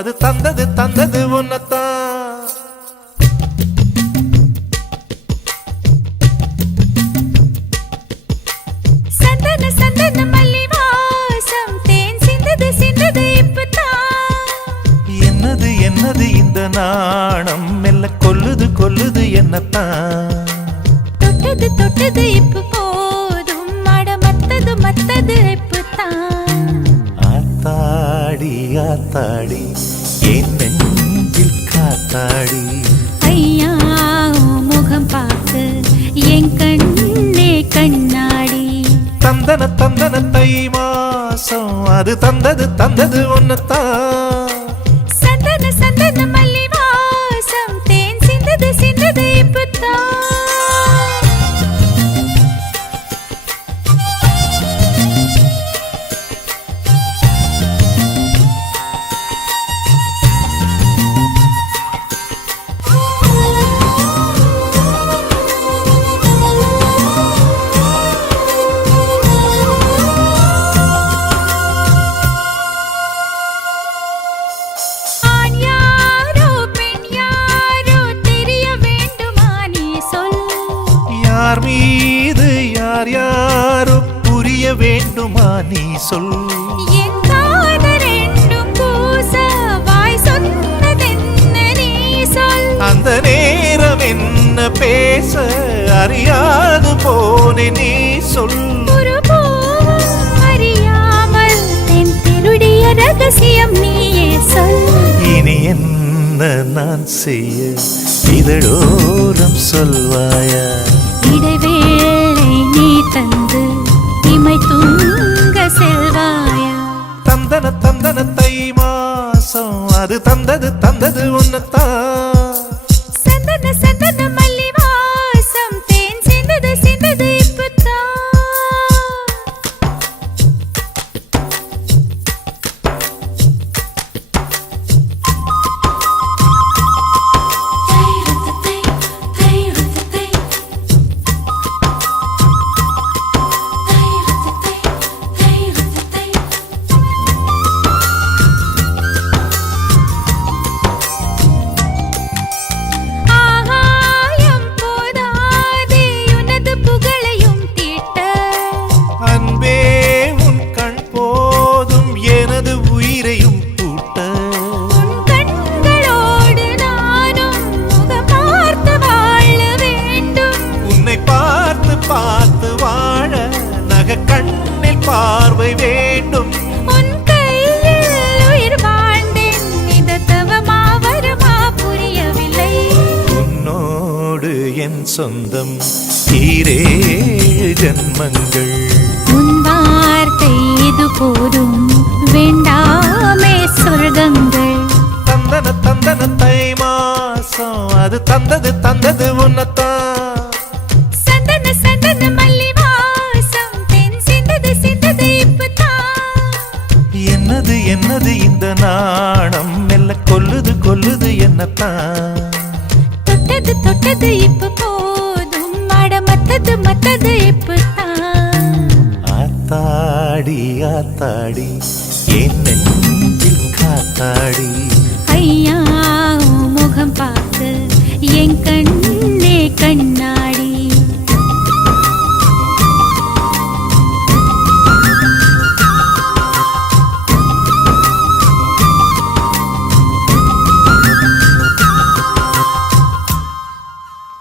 அது தந்தது தந்தது உன்னத்தான். சந்தன சந்தன மல்லி வாசம் தேன் சிந்தது சிந்தது இப்பதான். என்னது என்னது இந்த நாணம் மெல்ல கொல்லுது கொல்லுது என்னத்தான். தொட்டது தொட்டது இப்ப போதும் மட மத்தது மத்தது இப்பதான். ஆத்தாடி ஆத்தாடி என் நெஞ்சில் காத்தாடி. ஐயா முகம் பார்த்து என் கண்ணே கண்ணாடி. தந்தன தந்தன தை மாசம் அது தந்தது தந்தது ஒன்னத்தான். சந்தன சந்தன மல்லி வாசம் தேன் சிந்தது சிந்தது இப்பதான். யார் மீது யார் யாரோ புரிய வேண்டுமா நீ சொல். என் காதல் ரெண்டும் பூச வாய் சொன்னதென்ன நீ சொல். அந்த நேரம் என்ன பேச அறியாது போனே நீ சொல். ஒரு பூவும் அறியாமல் தென் திருடிய ரகசியம் நீயே சொல். இனி என்ன நான் செய்ய இதழோரம் சொல்வாயா. இடைவேளை நீ தந்து இமை தூங்க செல்வாயா. தந்தன தந்தன தை மாசம் அது தந்தது தந்தது உன்னத்தான். சந்தன சந்தன மல்லி வாசம் தேன் சிந்தது சிந்தது இப்பதான். பார்த்து வாழ நக கண்ணில் பார்வை வேண்டும். உன் கையில் உயிர் வாழ்ந்தேன் இது தவமா வருமா புரியவில்லை. உன்னோடு என் சொந்தம் ஈரேழு ஜன்மங்கள். உன் வார்த்தை இது போதும் வேண்டாமே சொர்க்கங்கள். தந்தன தந்தன தை மாசம் அது தந்தது தந்தது உன்னத்தான். என்னது என்னது இந்த நாணம் மெல்ல கொல்லுது கொல்லுது என்னத்தான். தொட்டது தொட்டது இப்ப போதும் மட மத்தது மத்தது இப்பதான். ஆத்தாடி ஆத்தாடி என் நெஞ்சில் காத்தாடி. ஐயா முகம் பார்த்து என்